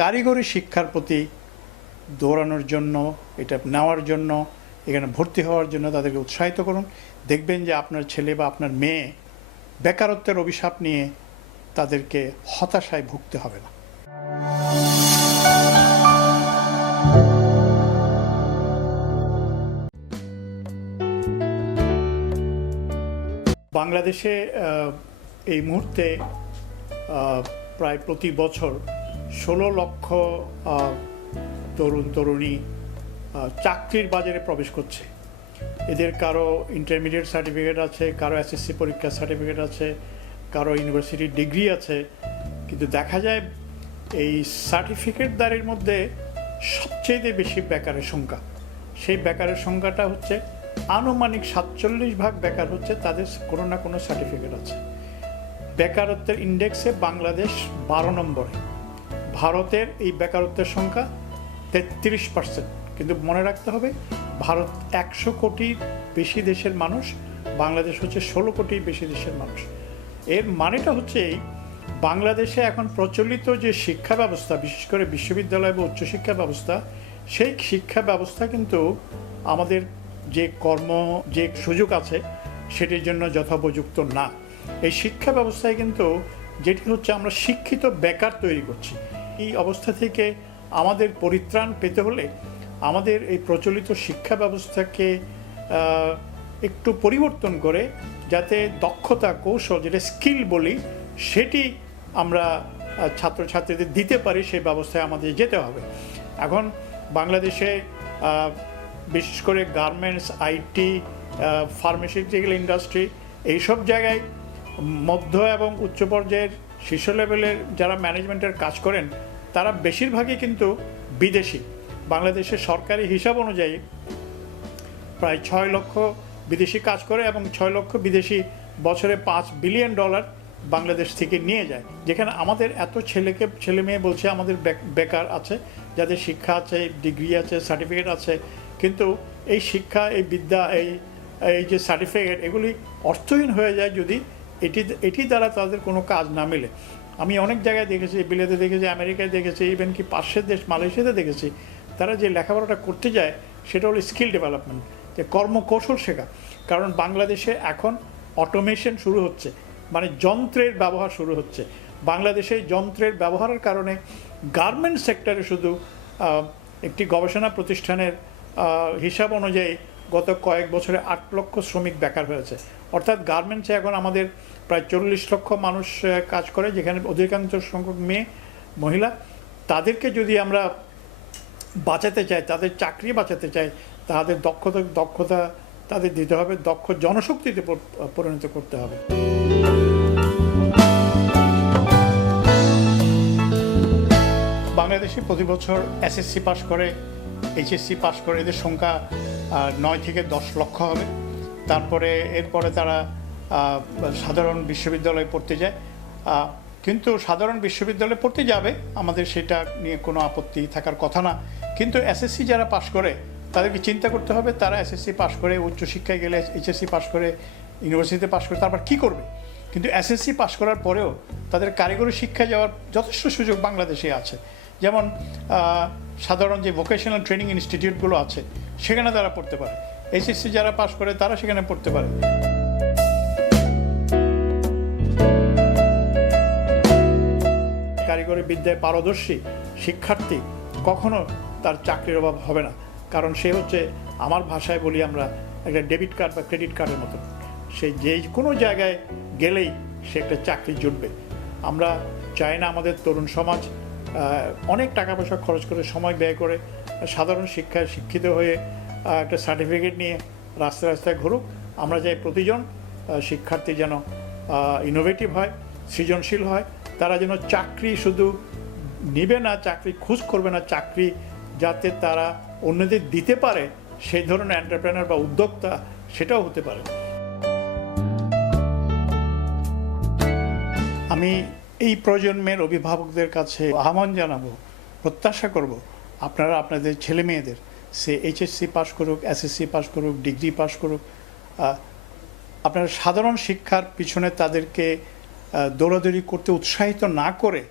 কারিগরি শিক্ষার প্রতি দৌড়ানোর জন্য, এটা নেওয়ার জন্য, এখানে ভর্তি হওয়ার জন্য তাদেরকে উৎসাহিত করুন। দেখবেন যে আপনার ছেলে বা আপনার মেয়ে বেকারত্বের অভিশাপ নিয়ে তাদেরকে হতাশায় ভুগতে হবে না। বাংলাদেশে এই মুহূর্তে প্রায় প্রতি বছর ষোলো লক্ষ তরুণ তরুণী চাকরির বাজারে প্রবেশ করছে। এদের কারও ইন্টারমিডিয়েট সার্টিফিকেট আছে, কারও এসএসসি পরীক্ষার সার্টিফিকেট আছে, কারও ইউনিভার্সিটির ডিগ্রি আছে। কিন্তু দেখা যায় এই সার্টিফিকেটদারের মধ্যে সবচেয়ে বেশি বেকারের সংখ্যা। সেই বেকারের সংখ্যাটা হচ্ছে আনুমানিক সাতচল্লিশ ভাগ বেকার হচ্ছে, তাদের কোনো না কোনো সার্টিফিকেট আছে। বেকারত্বের ইন্ডেক্সে বাংলাদেশ বারো নম্বরে। ভারতের এই বেকারত্বের সংখ্যা তেত্রিশ পার্সেন্ট। কিন্তু মনে রাখতে হবে, ভারত একশো কোটি বেশি দেশের মানুষ, বাংলাদেশ হচ্ছে ষোলো কোটি বেশি দেশের মানুষ। এর মানেটা হচ্ছে এই, বাংলাদেশে এখন প্রচলিত যে শিক্ষা ব্যবস্থা, বিশেষ করে বিশ্ববিদ্যালয় বা উচ্চশিক্ষা ব্যবস্থা, সেই শিক্ষা ব্যবস্থা কিন্তু আমাদের যে কর্ম, যে সুযোগ আছে, সেটির জন্য যথোপযুক্ত না। এই শিক্ষা ব্যবস্থায় কিন্তু যেটি হচ্ছে আমরা শিক্ষিত বেকার তৈরি করছি। এই অবস্থা থেকে আমাদের পরিত্রাণ পেতে হলে আমাদের এই প্রচলিত শিক্ষা ব্যবস্থাকে একটু পরিবর্তন করে যাতে দক্ষতা, কৌশল, যেটা স্কিল বলি, সেটি আমরা ছাত্রছাত্রীদের দিতে পারি, সেই ব্যবস্থায় আমাদের যেতে হবে। এখন বাংলাদেশে বিশেষ করে গার্মেন্টস, আইটি ফার্মাসিউটিক্যাল ইন্ডাস্ট্রি, এইসব জায়গায় মধ্য এবং উচ্চ পর্যায়ের শীর্ষ লেভেলের যারা ম্যানেজমেন্টের কাজ করেন তারা বেশিরভাগই কিন্তু বিদেশি। বাংলাদেশের সরকারি হিসাব অনুযায়ী প্রায় ছয় লক্ষ বিদেশি কাজ করে এবং ছয় লক্ষ বিদেশি বছরে পাঁচ বিলিয়ন ডলার বাংলাদেশ থেকে নিয়ে যায়। যেখানে আমাদের এত ছেলেকে, ছেলে মেয়ে বলছে আমাদের বেকার আছে, যাদের শিক্ষা আছে, ডিগ্রি আছে, সার্টিফিকেট আছে। কিন্তু এই শিক্ষা, এই বিদ্যা, এই এই যে সার্টিফিকেট, এগুলি অর্থহীন হয়ে যায় যদি এটি এটি দ্বারা তাদের কোনো কাজ না মেলে। আমি অনেক জায়গায় দেখেছি, বিলেতে দেখেছি, আমেরিকায় দেখেছি ইভেন কি পাশের দেশ মালয়েশিয়াতে দেখেছি, তারা যে লেখাপড়াটা করতে যায়, সেটা হলো স্কিল ডেভেলপমেন্ট যে কর্মকৌশল শেখা। কারণ বাংলাদেশে এখন অটোমেশন শুরু হচ্ছে মানে যন্ত্রের ব্যবহার শুরু হচ্ছে। বাংলাদেশে যন্ত্রের ব্যবহারের কারণে গার্মেন্ট সেক্টরে শুধু একটি গবেষণা প্রতিষ্ঠানের হিসাব অনুযায়ী গত কয়েক বছরে আট লক্ষ শ্রমিক বেকার হয়েছে। অর্থাৎ গার্মেন্টসে এখন আমাদের প্রায় চল্লিশ লক্ষ মানুষ কাজ করে, যেখানে অধিকাংশ সংখ্যক মেয়ে, মহিলা। তাদেরকে যদি আমরা বাঁচাতে চাই, তাদের চাকরি বাঁচাতে চাই, তাদের দক্ষতা দক্ষতা তাদের দিতে হবে, দক্ষ জনশক্তিতে পরিণত করতে হবে। বাংলাদেশে প্রতি বছর এসএসসি পাশ করে এইচএসসি পাশ করে এদের সংখ্যা নয় থেকে দশ লক্ষ হবে। তারপরে এরপরে তারা সাধারণ বিশ্ববিদ্যালয়ে পড়তে যায়। কিন্তু সাধারণ বিশ্ববিদ্যালয়ে পড়তে যাবে, আমাদের সেটা নিয়ে কোনো আপত্তি থাকার কথা না। কিন্তু এসএসসি যারা পাশ করে, তাদেরকে চিন্তা করতে হবে, তারা এসএসসি পাশ করে, উচ্চশিক্ষায় গেলে এইচএসসি পাশ করে, ইউনিভার্সিটিতে পাশ করে, তারপর কী করবে? কিন্তু এসএসসি পাশ করার পরেও তাদের কারিগরি শিক্ষায় যাওয়ার যথেষ্ট সুযোগ বাংলাদেশে আছে। যেমন সাধারণ যে ভোকেশনাল ট্রেনিং ইনস্টিটিউটগুলো আছে, সেখানে তারা পড়তে পারে। এইচএসসি যারা পাশ করে, তারা সেখানে পড়তে পারে। কারিগরি বিদ্যায় পারদর্শী শিক্ষার্থী কখনো তার চাকরির অভাব হবে না। কারণ সে হচ্ছে, আমার ভাষায় বলি আমরা, একটা ডেবিট কার্ড বা ক্রেডিট কার্ডের মতো। সে যে কোনো জায়গায় গেলেই সে একটা চাকরি জুটবে। আমরা চাই না আমাদের তরুণ সমাজ অনেক টাকা পয়সা খরচ করে, সময় ব্যয় করে সাধারণ শিক্ষায় শিক্ষিত হয়ে একটা সার্টিফিকেট নিয়ে রাস্তায় রাস্তায় ঘুরুক। আমরা চাই প্রতিজন শিক্ষার্থী যেন ইনোভেটিভ হয়, সৃজনশীল হয়। তারা যেন চাকরি শুধু নিবে না, চাকরি খোঁজ করবে না, চাকরি যাতে তারা অন্যদের দিতে পারে, সেই ধরনের এন্টারপ্রেনার বা উদ্যোক্তা সেটাও হতে পারে। আমি এই প্রজন্মের অভিভাবকদের কাছে আহ্বান জানাব, প্রত্যাশা করব, আপনারা আপনাদের ছেলে মেয়েদের, সে এইচএসসি পাশ করুক এসএসসি পাশ করুক, ডিগ্রি পাশ করুক আপনারা সাধারণ শিক্ষার পিছনে তাদেরকে দৌড়াদৌড়ি করতে উৎসাহিত না করে